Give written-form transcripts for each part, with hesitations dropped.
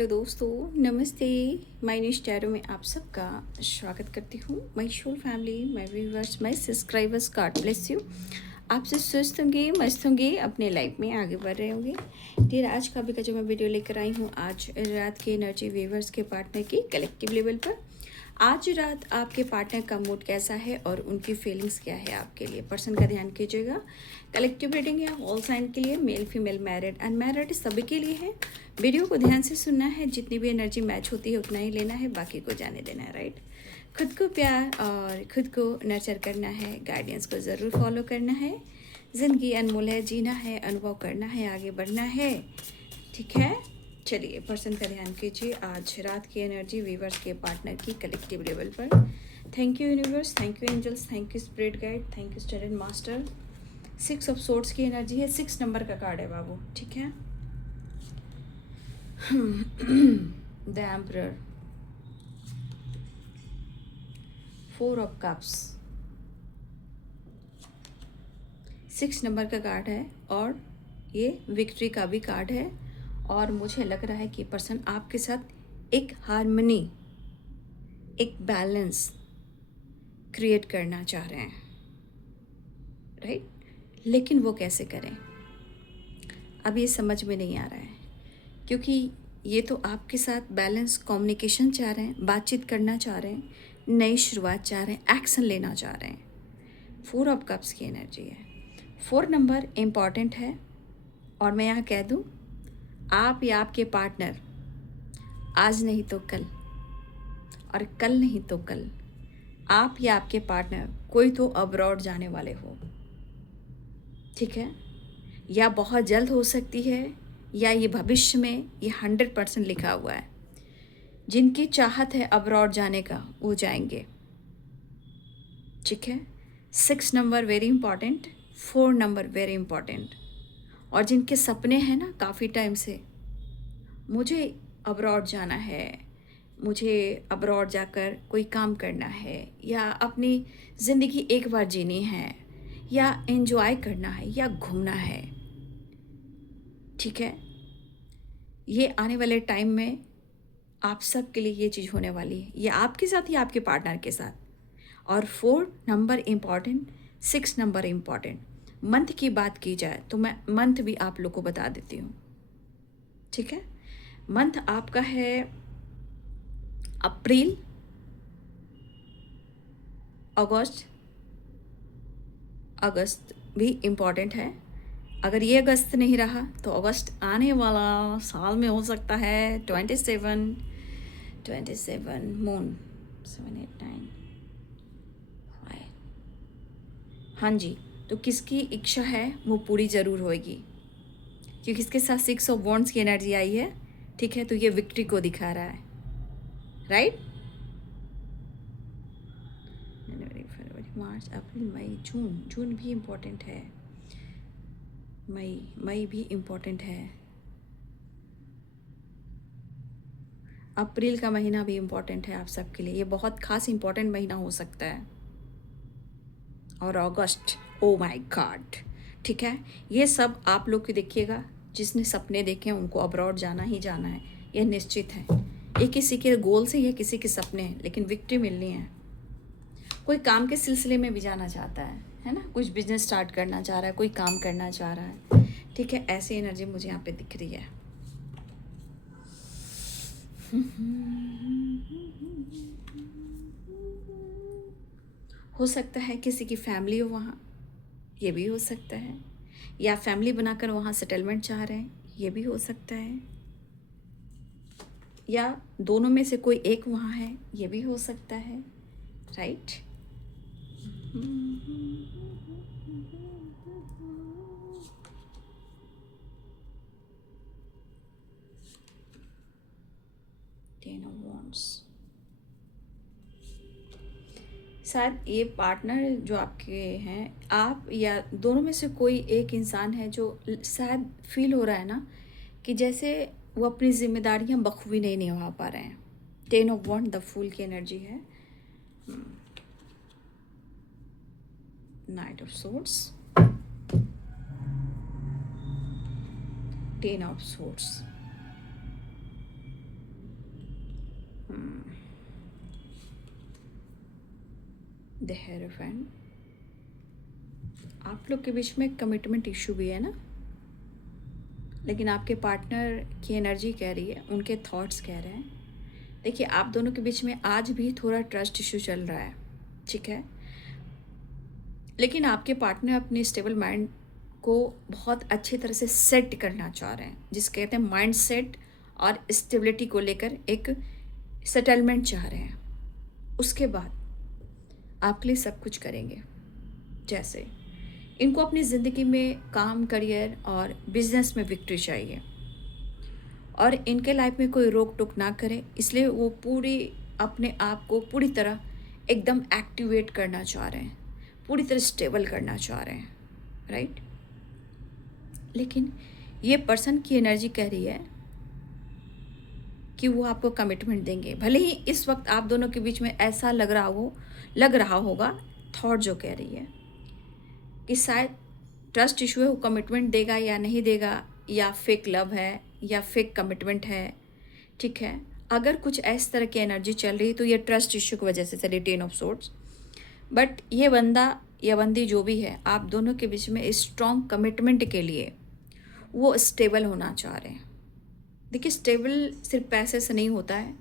Hello दोस्तों, नमस्ते। My new स्टारो में आप सबका स्वागत करती हूँ। My soul family, my viewers, my subscribers, God bless you. आप सब स्वस्थ होंगे, मस्त होंगे, अपने लाइफ में आगे बढ़ रहे होंगे। फिर आज का भी का जो मैं वीडियो लेकर आई हूँ, आज रात की एनर्जी व्यूवर्स के पार्टनर की कलेक्टिव लेवल पर। आज रात आपके पार्टनर का मूड कैसा है और उनकी फीलिंग्स क्या है आपके लिए, पर्सन का ध्यान कीजिएगा। कलेक्टिव रीडिंग है ऑल साइन के लिए, मेल फीमेल मैरिड अनमैरिड सभी के लिए है। वीडियो को ध्यान से सुनना है, जितनी भी एनर्जी मैच होती है उतना ही लेना है, बाकी को जाने देना है। राइट, खुद को प्यार और खुद को नर्चर करना है, गाइडेंस को ज़रूर फॉलो करना है। ज़िंदगी अनमोल है, जीना है, अनुभव करना है, आगे बढ़ना है। ठीक है, चलिए पर्सन का ध्यान कीजिए आज रात की एनर्जी वीवर्स के पार्टनर की कलेक्टिव लेवल पर। Thank you universe, thank you angels, thank you spirit guide, thank you student master. 6 of swords की एनर्जी है, 6 नंबर का कार्ड है बाबू। ठीक है, the emperor, 4 of cups, 6 number का कार्ड है और ये विक्ट्री का भी कार्ड है। और मुझे लग रहा है कि पर्सन आपके साथ एक हार्मनी, एक बैलेंस क्रिएट करना चाह रहे हैं। राइट, लेकिन वो कैसे करें अब ये समझ में नहीं आ रहा है, क्योंकि ये तो आपके साथ बैलेंस कम्युनिकेशन चाह रहे हैं, बातचीत करना चाह रहे हैं, नई शुरुआत चाह रहे हैं, एक्शन लेना चाह रहे हैं। 4 ऑफ कप्स की एनर्जी है। 4 नंबर इम्पॉर्टेंट है। और मैं यहाँ कह दूँ, आप या आपके पार्टनर आज नहीं तो कल, और कल नहीं तो कल आप या आपके पार्टनर कोई तो अब्रॉड जाने वाले हो। ठीक है, या बहुत जल्द हो सकती है, या ये भविष्य में, ये 100% लिखा हुआ है। जिनकी चाहत है अब्रॉड जाने का वो जाएंगे। ठीक है, 6 number very important, 4 number very important. और जिनके सपने हैं ना काफ़ी टाइम से, मुझे अब्रॉड जाना है, मुझे अब्रॉड जाकर कोई काम करना है, या अपनी ज़िंदगी एक बार जीनी है, या एंजॉय करना है, या घूमना है। ठीक है, ये आने वाले टाइम में आप सब के लिए ये चीज़ होने वाली है, ये आपके साथ या आपके पार्टनर के साथ। और 4 number important, 6 number important. Month की बात की जाए तो मैं मंथ भी आप लोग को बता देती हूँ। ठीक है, मंथ आपका है अप्रैल, अगस्त। अगस्त भी इम्पॉर्टेंट है। अगर ये अगस्त नहीं रहा तो अगस्त आने वाला साल में हो सकता है 27 मून 7 8 9 5। हाँ जी, तो किसकी इच्छा है वो पूरी ज़रूर होएगी, क्योंकि इसके साथ 6 ऑफ वॉन्ड्स की एनर्जी आई है। ठीक है, तो ये विक्ट्री को दिखा रहा है। राइट, जनवरी, फरवरी, मार्च, अप्रैल, मई, जून। जून भी इम्पोर्टेंट है। मई भी इम्पोर्टेंट है। अप्रैल का महीना भी इम्पोर्टेंट है आप सबके लिए, ये बहुत खास इम्पोर्टेंट महीना हो सकता है। और अगस्त, ओ माय गॉड। ठीक है, ये सब आप लोग की देखिएगा, जिसने सपने देखे हैं उनको अब्रॉड जाना ही जाना है, यह निश्चित है। ये किसी के गोल से या किसी के सपने हैं, लेकिन विक्ट्री मिलनी है। कोई काम के सिलसिले में भी जाना चाहता है ना, कुछ बिजनेस स्टार्ट करना चाह रहा है, कोई काम करना चाह रहा है। ठीक है, ऐसी एनर्जी मुझे यहाँ पे दिख रही है। हो सकता है किसी की फैमिली हो वहाँ, ये भी हो सकता है, या फैमिली बनाकर वहाँ सेटलमेंट चाह रहे हैं, ये भी हो सकता है, या दोनों में से कोई एक वहाँ है, ये भी हो सकता है। Right, 10 of wands। शायद ये पार्टनर जो आपके हैं, आप या दोनों में से कोई एक इंसान है जो शायद फील हो रहा है ना कि जैसे वो अपनी जिम्मेदारियां बखूबी नहीं निभा पा रहे हैं। 10 ऑफ वॉन्ड द फूल की एनर्जी है। Night of swords, 10 of swords. The hierophant, आप लोग के बीच में कमिटमेंट इशू भी है ना, लेकिन आपके पार्टनर की एनर्जी कह रही है, उनके थॉट्स कह रहे हैं। देखिए, आप दोनों के बीच में आज भी थोड़ा ट्रस्ट इशू चल रहा है, ठीक है, लेकिन आपके पार्टनर अपनी स्टेबल माइंड को बहुत अच्छी तरह से सेट करना चाह रहे हैं, जिसके कहते हैं माइंड सेट, और स्टेबिलिटी को लेकर एक सेटलमेंट चाह रहे हैं। उसके बाद आपके लिए सब कुछ करेंगे। जैसे इनको अपनी ज़िंदगी में काम, करियर और बिजनेस में विक्ट्री चाहिए, और इनके लाइफ में कोई रोक टोक ना करे, इसलिए वो पूरी अपने आप को पूरी तरह एकदम एक्टिवेट करना चाह रहे हैं, पूरी तरह स्टेबल करना चाह रहे हैं, राइट। लेकिन ये पर्सन की एनर्जी कह रही है कि वो आपको कमिटमेंट देंगे, भले ही इस वक्त आप दोनों के बीच में ऐसा लग रहा होगा, थॉट जो कह रही है कि शायद ट्रस्ट इशू है, वो कमिटमेंट देगा या नहीं देगा, या फेक लव है या फेक कमिटमेंट है, ठीक है। अगर कुछ इस तरह की एनर्जी चल रही तो ये ट्रस्ट इशू की वजह से चली, 10 ऑफ सोर्ड्स। बट ये बंदा या बंदी जो भी है, आप दोनों के बीच में स्ट्रॉन्ग कमिटमेंट के लिए वो स्टेबल होना चाह रहे हैं। देखिए, स्टेबल सिर्फ पैसे से नहीं होता है,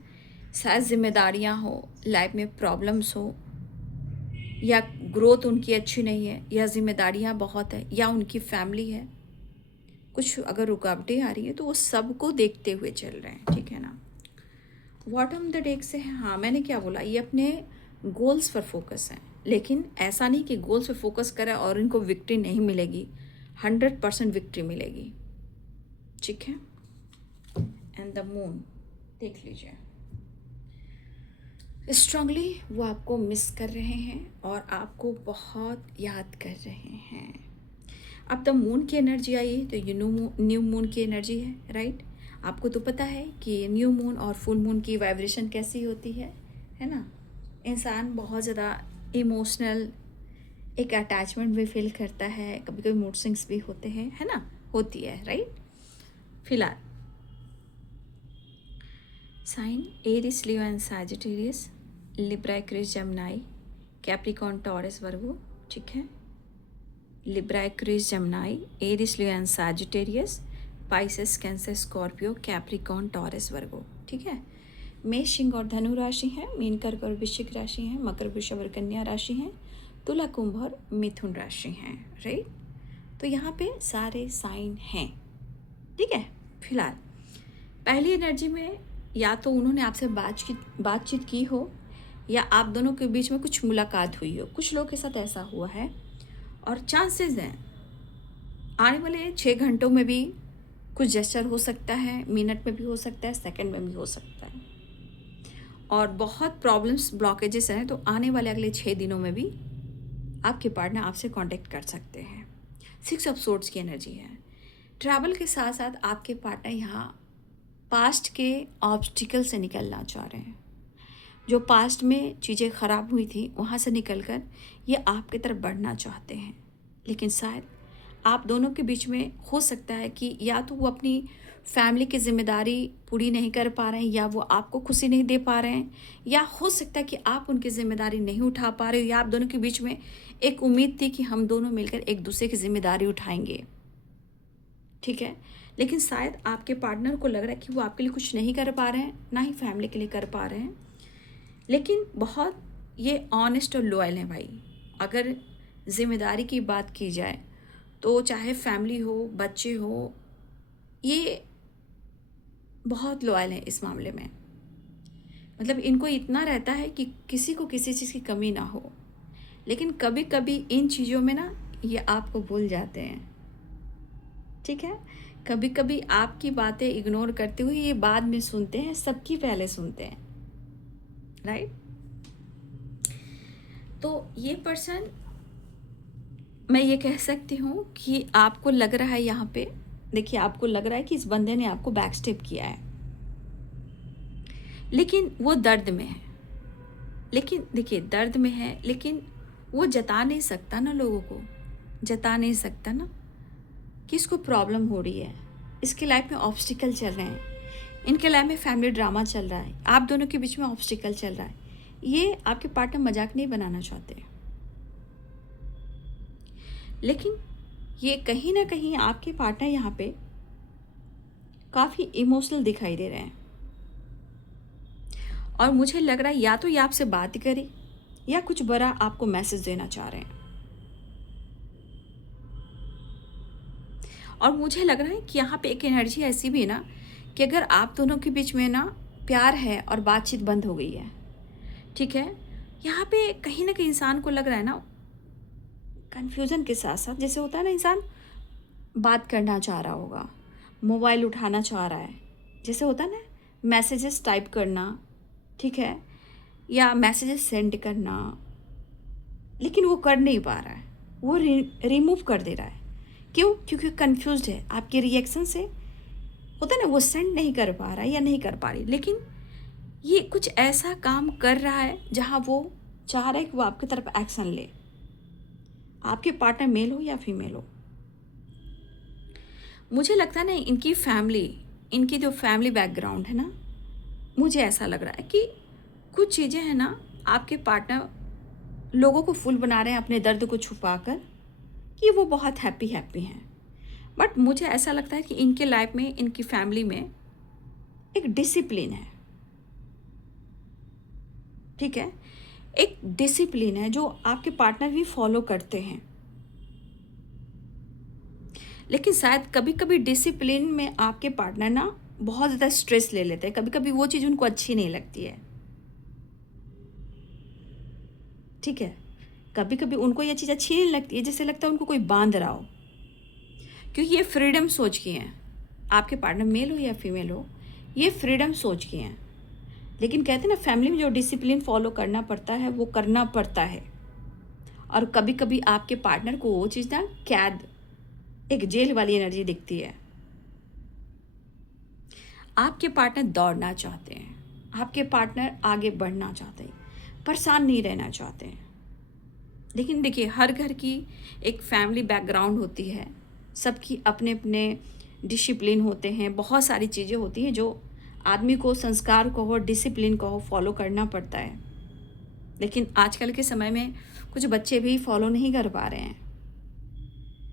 शायद जिम्मेदारियां हो, लाइफ में प्रॉब्लम्स हो, या ग्रोथ उनकी अच्छी नहीं है, या जिम्मेदारियां बहुत है, या उनकी फैमिली है, कुछ अगर रुकावटें आ रही हैं तो वो सबको देखते हुए चल रहे हैं, ठीक है ना। बॉटम द डेक से है, हाँ मैंने क्या बोला, ये अपने गोल्स पर फोकस है, लेकिन ऐसा नहीं कि गोल्स पर फोकस करें और इनको विक्ट्री नहीं मिलेगी, 100% विक्ट्री मिलेगी, ठीक है। एंड द मून देख लीजिए, स्ट्रांगली वो आपको मिस कर रहे हैं और आपको बहुत याद कर रहे हैं। अब द मून की एनर्जी आई है तो ये न्यू मून की एनर्जी है, राइट। आपको तो पता है कि न्यू मून और फुल मून की वाइब्रेशन कैसी होती है ना। इंसान बहुत ज़्यादा इमोशनल, एक अटैचमेंट भी फील करता है, कभी कभी मूड स्विंग्स भी होते हैं, है ना, होती है, राइट। फिलहाल sign Aries, Leo and Sagittarius, Libra, Aquarius, Gemini, Capricorn, Taurus, Virgo, ठीक है। Libra, Aquarius, Gemini, Aries, Leo and Sagittarius, Pisces, Cancer, Scorpio, Capricorn, Taurus, Virgo, ठीक है। मेष, सिंह और धनु राशि है, मीन, कर्क और वृश्चिक राशि है, मकर, वृषभ और कन्या राशि है, तुला, कुंभ और मिथुन राशि हैं, राइट। तो यहाँ पे सारे साइन हैं, ठीक है। फिलहाल पहली एनर्जी में या तो उन्होंने आपसे बातचीत की हो, या आप दोनों के बीच में कुछ मुलाकात हुई हो, कुछ लोगों के साथ ऐसा हुआ है, और चांसेस हैं आने वाले 6 घंटों में भी कुछ जेस्चर हो सकता है, मिनट में भी हो सकता है, सेकंड में भी हो सकता है, और बहुत प्रॉब्लम्स, ब्लॉकेजेस हैं, तो आने वाले अगले 6 दिनों में भी आपके पार्टनर आपसे कांटेक्ट कर सकते हैं। 6 ऑफ सोर्ड्स की एनर्जी है। ट्रैवल के साथ साथ आपके पार्टनर यहाँ पास्ट के ऑब्स्टिकल से निकलना चाह रहे हैं। जो पास्ट में चीज़ें ख़राब हुई थी वहाँ से निकलकर ये आपकी तरफ बढ़ना चाहते हैं, लेकिन शायद आप दोनों के बीच में हो सकता है कि या तो वो अपनी फैमिली की जिम्मेदारी पूरी नहीं कर पा रहे हैं, या वो आपको खुशी नहीं दे पा रहे हैं, या हो सकता है कि आप उनकी जिम्मेदारी नहीं उठा पा रहे हो, या आप दोनों के बीच में एक उम्मीद थी कि हम दोनों मिलकर एक दूसरे की जिम्मेदारी उठाएंगे, ठीक है। लेकिन शायद आपके पार्टनर को लग रहा है कि वो आपके लिए कुछ नहीं कर पा रहे हैं, ना ही फैमिली के लिए कर पा रहे हैं, लेकिन बहुत ये ऑनेस्ट और लॉयल हैं भाई। अगर जिम्मेदारी की बात की जाए तो चाहे फैमिली हो, बच्चे हो, ये बहुत लॉयल हैं इस मामले में। मतलब इनको इतना रहता है कि किसी को किसी चीज़ की कमी ना हो, लेकिन कभी कभी इन चीज़ों में ना ये आपको भूल जाते हैं, ठीक है। कभी कभी आपकी बातें इग्नोर करते हुए ये बाद में सुनते हैं, सबकी पहले सुनते हैं, राइट। तो ये पर्सन, मैं ये कह सकती हूँ कि आपको लग रहा है यहाँ पे, देखिए आपको लग रहा है कि इस बंदे ने आपको बैक स्टेप किया है, लेकिन वो दर्द में है। लेकिन देखिए दर्द में है, लेकिन वो जता नहीं सकता ना, लोगों को जता नहीं सकता ना कि इसको प्रॉब्लम हो रही है, इसकी लाइफ में ऑब्स्टिकल चल रहे हैं। इनके लाइफ में फैमिली ड्रामा चल रहा है, आप दोनों के बीच में ऑब्स्टिकल चल रहा है। ये आपके पार्टनर मजाक नहीं बनाना चाहते, लेकिन ये कहीं ना कहीं आपके पार्टनर यहाँ पे काफ़ी इमोशनल दिखाई दे रहे हैं। और मुझे लग रहा है या तो ये आपसे बात करे या कुछ बड़ा आपको मैसेज देना चाह रहे हैं। और मुझे लग रहा है कि यहाँ पे एक एनर्जी ऐसी भी है ना कि अगर आप दोनों के बीच में ना प्यार है और बातचीत बंद हो गई है, ठीक है, यहाँ पे कहीं ना कहीं इंसान को लग रहा है ना कन्फ्यूज़न के साथ साथ, जैसे होता है ना इंसान बात करना चाह रहा होगा, मोबाइल उठाना चाह रहा है, जैसे होता है ना मैसेजेस टाइप करना, ठीक है, या मैसेजेस सेंड करना, लेकिन वो कर नहीं पा रहा है, वो रिमूव कर दे रहा है। क्यों? क्योंकि कंफ्यूज्ड है आपके रिएक्शन से, होता है ना, वो सेंड नहीं कर पा रहा है या नहीं कर पा रही, लेकिन ये कुछ ऐसा काम कर रहा है जहाँ वो चाह रहा है कि वो आपकी तरफ एक्शन ले। आपके पार्टनर मेल हो या फीमेल हो, मुझे लगता है ना इनकी फैमिली, इनकी जो फैमिली बैकग्राउंड है ना, मुझे ऐसा लग रहा है कि कुछ चीज़ें हैं ना, आपके पार्टनर लोगों को फुल बना रहे हैं अपने दर्द को छुपा कर कि वो बहुत हैप्पी हैप्पी हैं। बट मुझे ऐसा लगता है कि इनके लाइफ में, इनकी फैमिली में एक डिसिप्लिन है, ठीक है, एक डिसिप्लिन है जो आपके पार्टनर भी फॉलो करते हैं। लेकिन शायद कभी कभी डिसिप्लिन में आपके पार्टनर ना बहुत ज़्यादा स्ट्रेस ले लेते हैं, कभी कभी वो चीज़ उनको अच्छी नहीं लगती है, ठीक है, कभी कभी उनको ये चीज़ अच्छी नहीं लगती है, जैसे लगता है उनको कोई बांध रहा हो, क्योंकि ये फ्रीडम सोच के हैं। आपके पार्टनर मेल हो या फीमेल हो, ये फ्रीडम सोच के हैं। लेकिन कहते हैं ना फैमिली में जो डिसिप्लिन फॉलो करना पड़ता है वो करना पड़ता है। और कभी कभी आपके पार्टनर को वो चीज़ ना कैद, एक जेल वाली एनर्जी दिखती है। आपके पार्टनर दौड़ना चाहते हैं, आपके पार्टनर आगे बढ़ना चाहते हैं, परेशान नहीं रहना चाहते हैं। लेकिन देखिए, हर घर की एक फैमिली बैकग्राउंड होती है, सबकी अपने अपने डिसिप्लिन होते हैं, बहुत सारी चीज़ें होती हैं जो आदमी को, संस्कार को और डिसिप्लिन को फॉलो करना पड़ता है। लेकिन आजकल के समय में कुछ बच्चे भी फॉलो नहीं कर पा रहे हैं,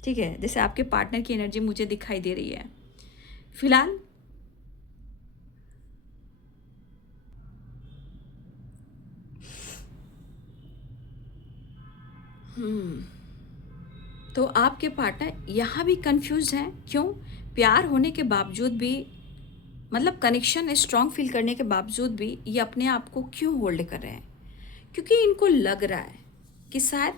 ठीक है, जैसे आपके पार्टनर की एनर्जी मुझे दिखाई दे रही है फिलहाल। तो आपके पार्टनर यहाँ भी कंफ्यूज हैं। क्यों? प्यार होने के बावजूद भी, मतलब कनेक्शन स्ट्रांग फील करने के बावजूद भी ये अपने आप को क्यों होल्ड कर रहे हैं? क्योंकि इनको लग रहा है कि शायद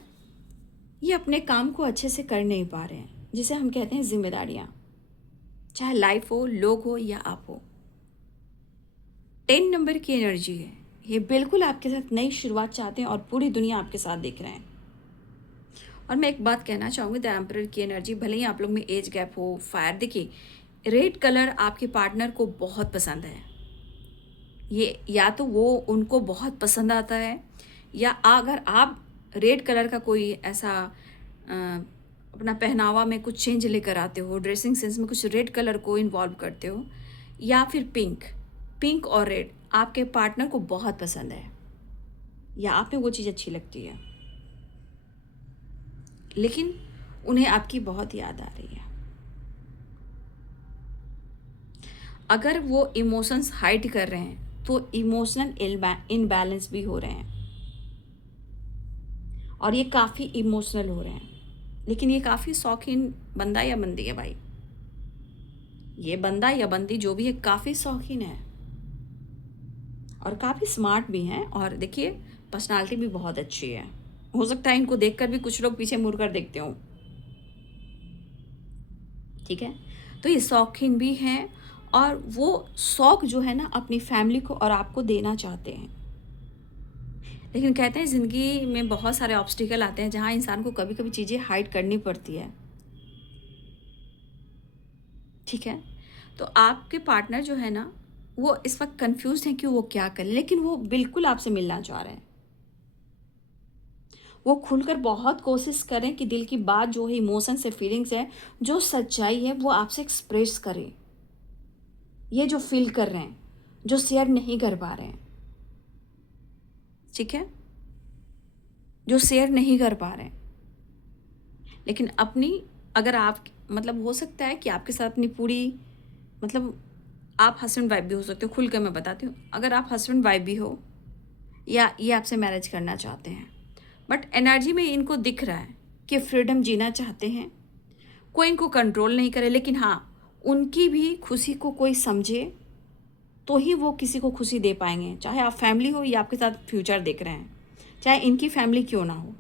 ये अपने काम को अच्छे से कर नहीं पा रहे हैं, जिसे हम कहते हैं जिम्मेदारियाँ, चाहे लाइफ हो, लोग हो या आप हो। 10 नंबर की एनर्जी है, ये बिल्कुल आपके साथ नई शुरुआत चाहते हैं और पूरी दुनिया आपके साथ देख रहे हैं। और मैं एक बात कहना चाहूँगी, द एम्परर की एनर्जी, भले ही आप लोग में एज गैप हो, फायर, देखिए रेड कलर आपके पार्टनर को बहुत पसंद है। ये या तो वो उनको बहुत पसंद आता है, या अगर आप रेड कलर का कोई ऐसा अपना पहनावा में कुछ चेंज लेकर आते हो, ड्रेसिंग सेंस में कुछ रेड कलर को इन्वॉल्व करते हो, या फिर पिंक, पिंक और रेड आपके पार्टनर को बहुत पसंद है, या आप में वो चीज़ अच्छी लगती है, लेकिन उन्हें आपकी बहुत याद आ रही है। अगर वो इमोशंस हाइड कर रहे हैं तो इमोशनल इनबैलेंस भी हो रहे हैं, और ये काफ़ी इमोशनल हो रहे हैं। लेकिन ये काफ़ी शौकीन बंदा या बंदी है भाई, ये बंदा या बंदी जो भी है काफ़ी शौकीन है और काफ़ी स्मार्ट भी हैं, और देखिए पर्सनालिटी भी बहुत अच्छी है। हो सकता है इनको देखकर भी कुछ लोग पीछे मुड़ कर देखते हो, ठीक है। तो ये शौकीन भी हैं, और वो शौक जो है ना अपनी फैमिली को और आपको देना चाहते हैं। लेकिन कहते हैं ज़िंदगी में बहुत सारे ऑब्स्टिकल आते हैं जहाँ इंसान को कभी कभी चीज़ें हाइड करनी पड़ती है, ठीक है। तो आपके पार्टनर जो है ना वो इस वक्त कंफ्यूज हैं कि वो क्या करें, लेकिन वो बिल्कुल आपसे मिलना चाह रहे हैं। वो खुलकर बहुत कोशिश करें कि दिल की बात जो है, इमोशन से फीलिंग्स है, जो सच्चाई है, वो आपसे एक्सप्रेस करें। ये जो फील कर रहे हैं, जो शेयर नहीं कर पा रहे हैं, ठीक है, जो शेयर नहीं कर पा रहे हैं, लेकिन अपनी, अगर आप मतलब हो सकता है कि आपके साथ अपनी पूरी, मतलब आप हस्बैंड वाइफ भी हो सकते हो, खुल कर मैं बताती हूँ, अगर आप हस्बैंड वाइफ भी हो या ये आपसे मैरिज करना चाहते हैं, बट एनर्जी में इनको दिख रहा है कि फ्रीडम जीना चाहते हैं, कोई इनको कंट्रोल नहीं करे, लेकिन हाँ उनकी भी खुशी को कोई समझे तो ही वो किसी को खुशी दे पाएंगे, चाहे आप फैमिली हो या आपके साथ फ्यूचर देख रहे हैं, चाहे इनकी फैमिली क्यों ना हो।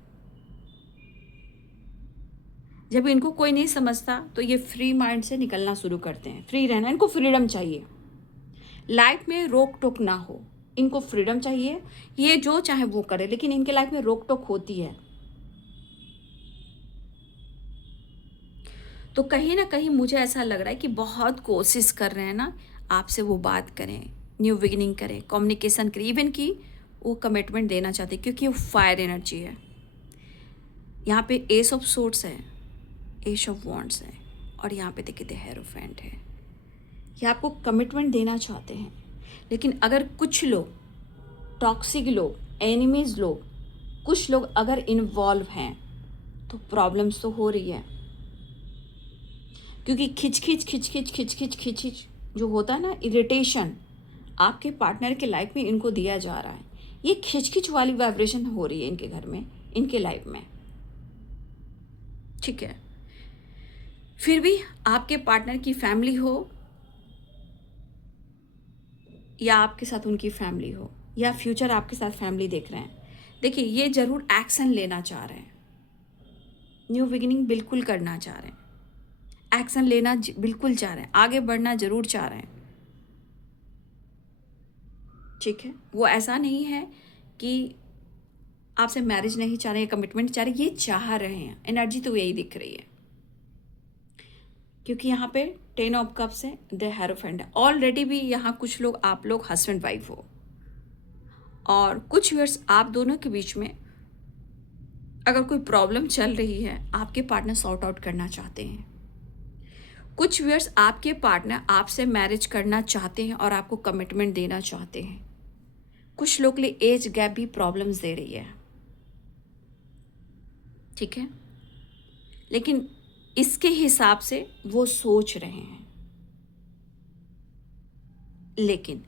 जब इनको कोई नहीं समझता तो ये फ्री माइंड से निकलना शुरू करते हैं, फ्री रहना, इनको फ्रीडम चाहिए, लाइफ में रोक टोक ना हो, इनको फ्रीडम चाहिए, ये जो चाहे वो करे, लेकिन इनके लाइफ में रोक टोक होती है। तो कहीं ना कहीं मुझे ऐसा लग रहा है कि बहुत कोशिश कर रहे हैं ना आपसे वो बात करें, न्यू बिगिनिंग करें, कम्युनिकेशन करें, इवन कि वो कमिटमेंट देना चाहते हैं, क्योंकि वो फायर एनर्जी है। यहाँ पे एस ऑफ सोर्ट्स है, एस ऑफ वॉन्ड्स है, और यहाँ पे देखिए द हेरोफेंट है। ये आपको कमिटमेंट देना चाहते हैं, लेकिन अगर कुछ लोग टॉक्सिक लोग, एनिमीज लोग, कुछ लोग अगर इन्वॉल्व हैं तो प्रॉब्लम्स तो हो रही है, क्योंकि खिच खिच खिच खिच खिच खिच खिच खिच जो होता है ना, इरिटेशन आपके पार्टनर के लाइफ में इनको दिया जा रहा है, ये खिच खिच वाली वाइब्रेशन हो रही है इनके घर में, इनके लाइफ में, ठीक है। फिर भी आपके पार्टनर की फैमिली हो या आपके साथ उनकी फैमिली हो या फ्यूचर आपके साथ फैमिली देख रहे हैं, देखिए ये ज़रूर एक्शन लेना चाह रहे हैं, न्यू बिगिनिंग बिल्कुल करना चाह रहे हैं, एक्शन लेना बिल्कुल चाह रहे हैं, आगे बढ़ना ज़रूर चाह रहे हैं, ठीक है। वो ऐसा नहीं है कि आपसे मैरिज नहीं चाह रहे, कमिटमेंट चाह रहे, ये चाह रहे हैं, एनर्जी तो यही दिख रही है, क्योंकि यहाँ पे 10 ऑफ कप्स है, द हेरोफेंट है। ऑलरेडी भी यहाँ कुछ लोग, आप लोग हस्बैंड वाइफ हो, और कुछ ईयर्स आप दोनों के बीच में अगर कोई प्रॉब्लम चल रही है, आपके पार्टनर सॉर्ट आउट करना चाहते हैं। कुछ ईयर्स आपके पार्टनर आपसे मैरिज करना चाहते हैं और आपको कमिटमेंट देना चाहते हैं। कुछ लोग के लिए एज गैप भी प्रॉब्लम्स दे रही है, ठीक है, लेकिन इसके हिसाब से वो सोच रहे हैं, लेकिन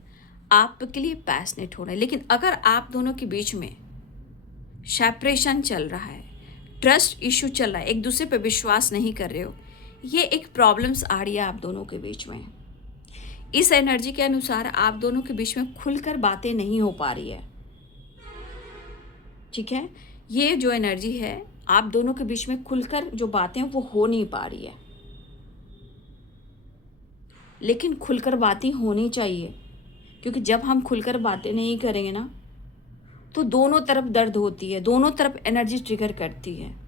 आपके लिए पैशनेट हो रहे हैं। लेकिन अगर आप दोनों के बीच में सेपरेशन चल रहा है, ट्रस्ट इशू चल रहा है, एक दूसरे पर विश्वास नहीं कर रहे हो, ये एक प्रॉब्लम्स आ रही है आप दोनों के बीच में। इस एनर्जी के अनुसार आप दोनों के बीच में खुलकर बातें नहीं हो पा रही है, ठीक है। ये जो एनर्जी है, आप दोनों के बीच में खुलकर जो बातें वो हो नहीं पा रही है, लेकिन खुलकर बातें होनी चाहिए, क्योंकि जब हम खुलकर बातें नहीं करेंगे ना तो दोनों तरफ दर्द होती है, दोनों तरफ एनर्जी ट्रिगर करती है।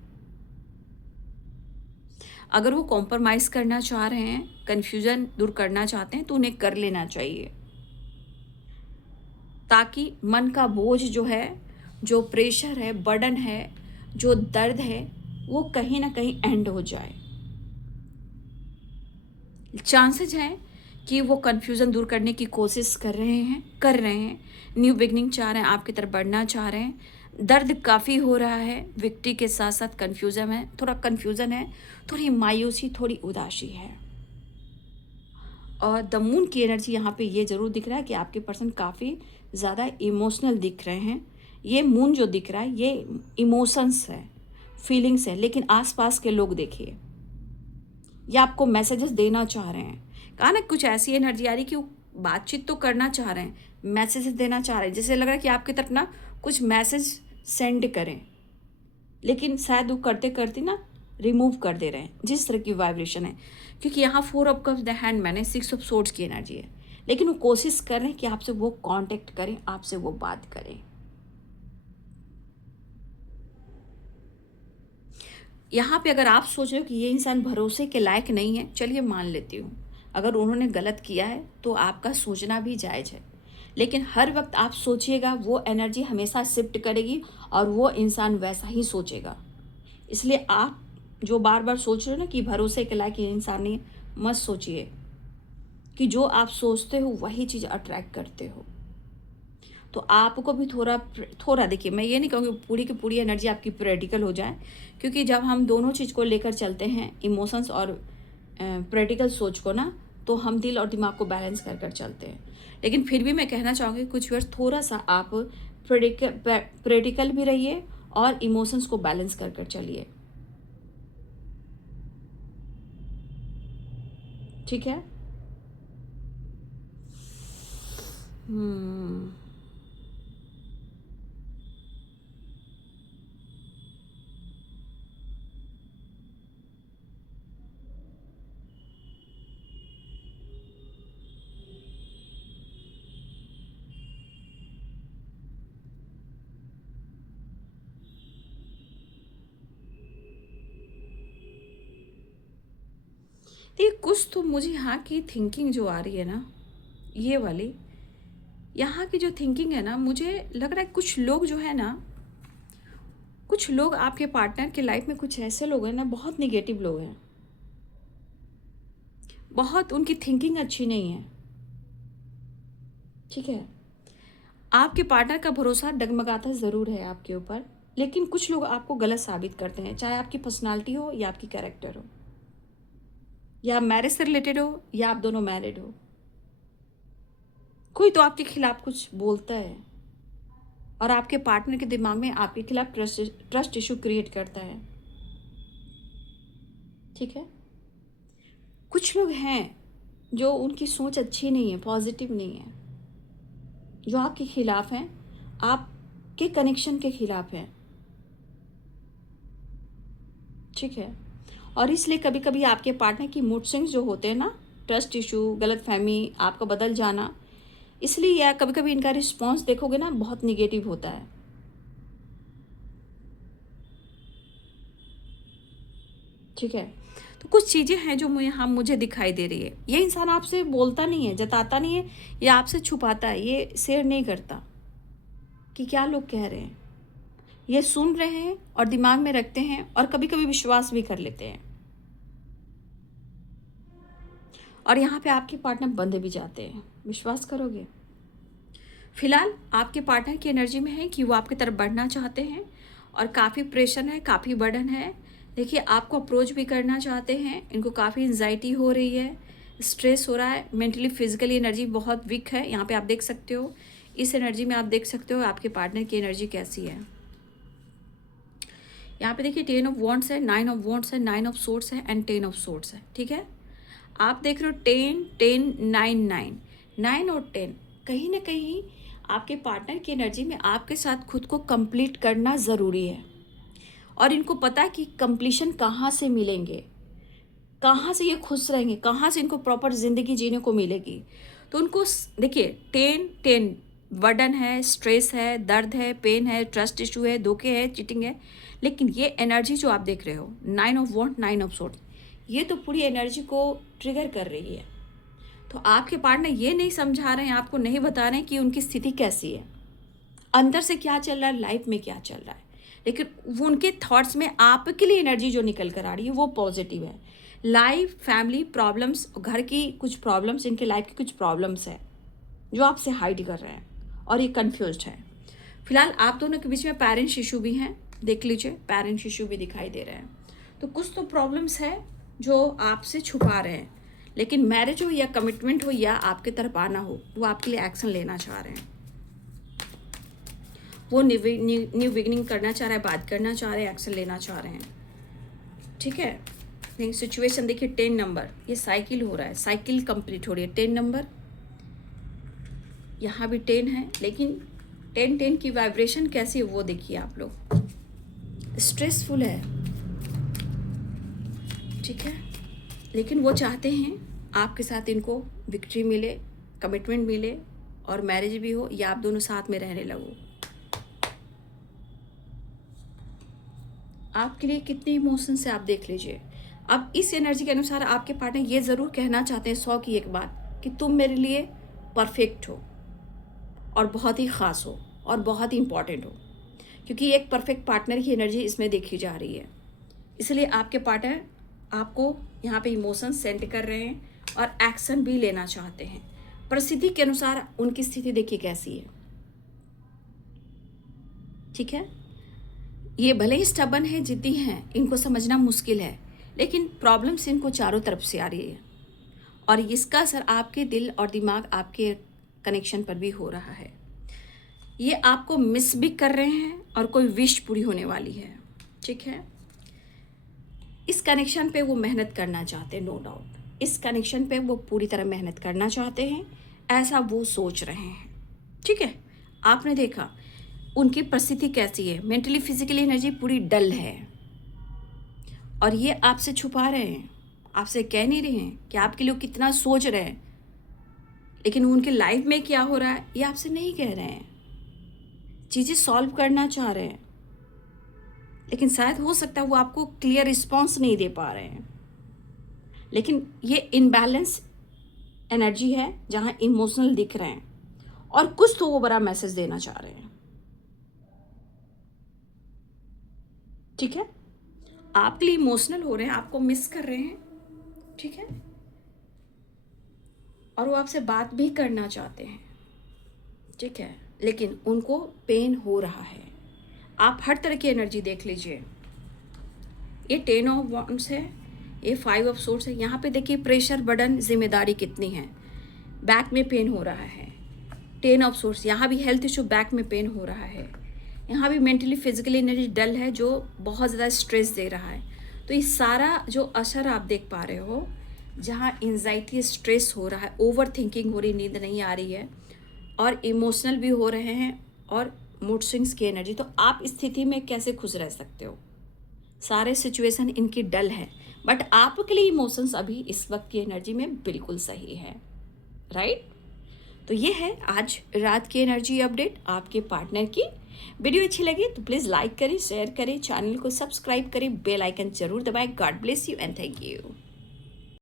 अगर वो कॉम्प्रोमाइज़ करना चाह रहे हैं, कन्फ्यूज़न दूर करना चाहते हैं, तो उन्हें कर लेना चाहिए, ताकि मन का बोझ जो है, जो प्रेशर है, बर्डन है, जो दर्द है, वो कहीं ना कहीं एंड हो जाए। चांसेस हैं कि वो कन्फ्यूज़न दूर करने की कोशिश कर रहे हैं, न्यू बिगनिंग चाह रहे हैं, आपकी तरफ बढ़ना चाह रहे हैं। दर्द काफ़ी हो रहा है, विक्ट्री के साथ साथ कन्फ्यूज़न है, थोड़ा कन्फ्यूज़न है, थोड़ी मायूसी, थोड़ी उदासी है। और द मून की एनर्जी यहाँ पे ये ज़रूर दिख रहा है कि आपके पर्सन काफ़ी ज़्यादा इमोशनल दिख रहे हैं। ये मून जो दिख रहा है ये इमोशंस है, फीलिंग्स है, लेकिन आसपास के लोग देखिए, ये आपको मैसेजेस देना चाह रहे हैं। कहा ना, कुछ ऐसी एनर्जी आ रही कि वो बातचीत तो करना चाह रहे हैं, मैसेजेस देना चाह रहे हैं, जैसे लग रहा है कि आपकी तरफ ना कुछ मैसेज सेंड करें, लेकिन शायद वो करते करते ना रिमूव कर दे रहे हैं, जिस तरह की वाइब्रेशन है। क्योंकि यहाँ 4 ऑफ कप्स द हैंडमैन है, 6 ऑफ सोर्ड्स की एनर्जी है, लेकिन वो कोशिश कर रहे हैं कि आपसे वो कांटेक्ट करें, आपसे वो बात करें। यहाँ पे अगर आप सोच रहे हो कि ये इंसान भरोसे के लायक नहीं है, चलिए मान लेती हूँ, अगर उन्होंने गलत किया है तो आपका सोचना भी जायज़ है, लेकिन हर वक्त आप सोचिएगा, वो एनर्जी हमेशा शिफ्ट करेगी और वो इंसान वैसा ही सोचेगा। इसलिए आप जो बार बार सोच रहे हो ना कि भरोसे के लायक ये इंसान नहीं, मत सोचिए, कि जो आप सोचते हो वही चीज़ अट्रैक्ट करते हो। तो आपको भी थोड़ा थोड़ा देखिए, मैं ये नहीं कहूँगी पूरी की पूरी एनर्जी आपकी प्रैक्टिकल हो जाए, क्योंकि जब हम दोनों चीज़ को लेकर चलते हैं, इमोशंस और प्रैक्टिकल सोच को ना, तो हम दिल और दिमाग को बैलेंस कर कर चलते हैं। लेकिन फिर भी मैं कहना चाहूँगी कुछ वर्ष थोड़ा सा आप प्रैक्टिकल भी रहिए और इमोशंस को बैलेंस कर कर चलिए। ठीक है। हम्म। देखिए, कुछ तो मुझे यहाँ की थिंकिंग जो आ रही है ना, ये वाली यहाँ की जो थिंकिंग है ना, मुझे लग रहा है कुछ लोग जो है ना, कुछ लोग आपके पार्टनर के लाइफ में कुछ ऐसे लोग हैं ना, बहुत निगेटिव लोग हैं, बहुत उनकी थिंकिंग अच्छी नहीं है। ठीक है। आपके पार्टनर का भरोसा डगमगाता ज़रूर है आपके ऊपर, लेकिन कुछ लोग आपको गलत साबित करते हैं, चाहे आपकी पर्सनालिटी हो या आपकी कैरेक्टर हो, या मैरिज से रिलेटेड हो या आप दोनों मैरिड हो। कोई तो आपके खिलाफ कुछ बोलता है और आपके पार्टनर के दिमाग में आपके खिलाफ ट्रस्ट इशू क्रिएट करता है। ठीक है। कुछ लोग हैं जो उनकी सोच अच्छी नहीं है, पॉजिटिव नहीं है, जो आपके खिलाफ हैं, आपके कनेक्शन के खिलाफ हैं। ठीक है। और इसलिए कभी कभी आपके पार्टनर की मूड स्विंग्स जो होते हैं ना, ट्रस्ट इशू, गलतफहमी, आपका बदल जाना, इसलिए या कभी कभी इनका रिस्पॉन्स देखोगे ना, बहुत निगेटिव होता है। ठीक है। तो कुछ चीज़ें हैं जो मुझे दिखाई दे रही है। ये इंसान आपसे बोलता नहीं है, जताता नहीं है, या आपसे छुपाता है, ये शेयर नहीं करता कि क्या लोग कह रहे हैं। ये सुन रहे हैं और दिमाग में रखते हैं और कभी कभी विश्वास भी कर लेते हैं, और यहाँ पे आपके पार्टनर बंद भी जाते हैं। विश्वास करोगे, फिलहाल आपके पार्टनर की एनर्जी में है कि वो आपकी तरफ बढ़ना चाहते हैं और काफ़ी प्रेशर है, काफ़ी बर्डन है। देखिए, आपको अप्रोच भी करना चाहते हैं, इनको काफ़ी एंजाइटी हो रही है, स्ट्रेस हो रहा है, मेंटली फिजिकली एनर्जी बहुत वीक है। यहाँ पे आप देख सकते हो, इस एनर्जी में आप देख सकते हो आपके पार्टनर की एनर्जी कैसी है। यहाँ पे देखिए 10 ऑफ वॉन्ड्स है, 9 ऑफ वॉन्ड्स है, 9 ऑफ सोर्ड्स है एंड 10 ऑफ सोर्ड्स है। ठीक है। आप देख रहे हो 10 10 9 9 9 और 10, कहीं ना कहीं आपके पार्टनर की एनर्जी में आपके साथ खुद को कंप्लीट करना ज़रूरी है, और इनको पता है कि कंप्लीशन कहाँ से मिलेंगे, कहाँ से ये खुश रहेंगे, कहाँ से इनको प्रॉपर ज़िंदगी जीने को मिलेगी। तो उनको देखिए 10 10 बर्डन है, स्ट्रेस है, दर्द है, पेन है, ट्रस्ट इशू है, धोखे है, चीटिंग है। लेकिन ये एनर्जी जो आप देख रहे हो 9 ऑफ वॉन्ड 9 ऑफ सोर्ड, ये तो पूरी एनर्जी को ट्रिगर कर रही है। तो आपके पार्टनर ये नहीं समझा रहे हैं, आपको नहीं बता रहे हैं कि उनकी स्थिति कैसी है, अंदर से क्या चल रहा है, लाइफ में क्या चल रहा है, लेकिन वो उनके थॉट्स में आपके लिए एनर्जी जो निकल कर आ रही है वो पॉजिटिव है। लाइफ, फैमिली प्रॉब्लम्स, घर की कुछ प्रॉब्लम्स, इनके लाइफ की कुछ प्रॉब्लम्स है जो आपसे हाइड कर रहे हैं और ये कन्फ्यूज्ड है। फिलहाल आप दोनों के बीच में पेरेंट्स इशू भी हैं, देख लीजिए, पेरेंट्स इशू भी दिखाई दे रहे हैं। तो कुछ तो प्रॉब्लम्स है जो आपसे छुपा रहे हैं, लेकिन मैरिज हो या कमिटमेंट हो या आपके तरफ आना हो, वो आपके लिए एक्शन लेना चाह रहे हैं। वो न्यू बिगिनिंग करना चाह रहा है, बात करना चाह रहे हैं, एक्शन लेना चाह रहे हैं। ठीक है। नहीं, सिचुएशन देखिए 10 नंबर, ये साइकिल हो रहा है, साइकिल कंप्लीट हो रही है। 10 नंबर, यहाँ भी 10 है, लेकिन 10 10 की वाइब्रेशन कैसी है वो देखिए आप लोग, स्ट्रेसफुल है। ठीक है। लेकिन वो चाहते हैं आपके साथ इनको विक्ट्री मिले, कमिटमेंट मिले, और मैरिज भी हो या आप दोनों साथ में रहने लगो। आपके लिए कितने इमोशंस है आप देख लीजिए। अब इस एनर्जी के अनुसार आपके पार्टनर ये ज़रूर कहना चाहते हैं 100 की एक बात, कि तुम मेरे लिए परफेक्ट हो और बहुत ही ख़ास हो और बहुत ही इम्पॉर्टेंट हो, क्योंकि एक परफेक्ट पार्टनर की एनर्जी इसमें देखी जा रही है। इसलिए आपके पार्टनर आपको यहाँ पे इमोशंस सेंड कर रहे हैं और एक्शन भी लेना चाहते हैं। परिस्थिति के अनुसार उनकी स्थिति देखिए कैसी है, ठीक है। ये भले ही स्टबन है, जिद्दी हैं, इनको समझना मुश्किल है, लेकिन प्रॉब्लम्स इनको चारों तरफ से आ रही है और इसका असर आपके दिल और दिमाग, आपके कनेक्शन पर भी हो रहा है। ये आपको मिस भी कर रहे हैं और कोई विश पूरी होने वाली है, ठीक है। इस कनेक्शन पे वो मेहनत करना चाहते हैं, नो डाउट। इस कनेक्शन पे वो पूरी तरह मेहनत करना चाहते हैं, ऐसा वो सोच रहे हैं, ठीक है। आपने देखा उनकी परिस्थिति कैसी है, मेंटली फिजिकली एनर्जी पूरी डल है और ये आपसे छुपा रहे हैं, आपसे कह नहीं रहे हैं कि आपके लिए कितना सोच रहे हैं, लेकिन उनके लाइफ में क्या हो रहा है ये आपसे नहीं कह रहे हैं। चीज़ें सॉल्व करना चाह रहे हैं, लेकिन शायद हो सकता है वो आपको क्लियर रिस्पॉन्स नहीं दे पा रहे हैं। लेकिन ये इनबैलेंस एनर्जी है जहाँ इमोशनल दिख रहे हैं और कुछ तो वो बड़ा मैसेज देना चाह रहे हैं, ठीक है। आपके लिए इमोशनल हो रहे हैं, आपको मिस कर रहे हैं, ठीक है, और वो आपसे बात भी करना चाहते हैं, ठीक है, लेकिन उनको पेन हो रहा है। आप हर तरह की एनर्जी देख लीजिए। ये 10 ऑफ वांड्स है, ये 5 ऑफ सोर्ड्स है। यहाँ पे देखिए प्रेशर, बर्डन, जिम्मेदारी कितनी है। बैक में पेन हो रहा है। 10 ऑफ सोर्ड्स, यहाँ भी हेल्थ इशू, बैक में पेन हो रहा है। यहाँ भी मेंटली फिजिकली एनर्जी डल है, जो बहुत ज़्यादा स्ट्रेस दे रहा है। तो ये सारा जो असर आप देख पा रहे हो, जहाँ एंजाइटी, स्ट्रेस हो रहा है, ओवर थिंकिंग हो रही, नींद नहीं आ रही है और इमोशनल भी हो रहे हैं और मूड स्विंग्स की एनर्जी। तो आप इस स्थिति में कैसे खुश रह सकते हो? सारे सिचुएशन इनकी डल है, बट आपके लिए इमोशंस अभी इस वक्त की एनर्जी में बिल्कुल सही है, राइट। तो ये है आज रात की एनर्जी अपडेट आपके पार्टनर की। वीडियो अच्छी लगी तो प्लीज़ लाइक करें, शेयर करें, चैनल को सब्सक्राइब करें, बेल आइकन जरूर दबाएं। God bless you and thank you.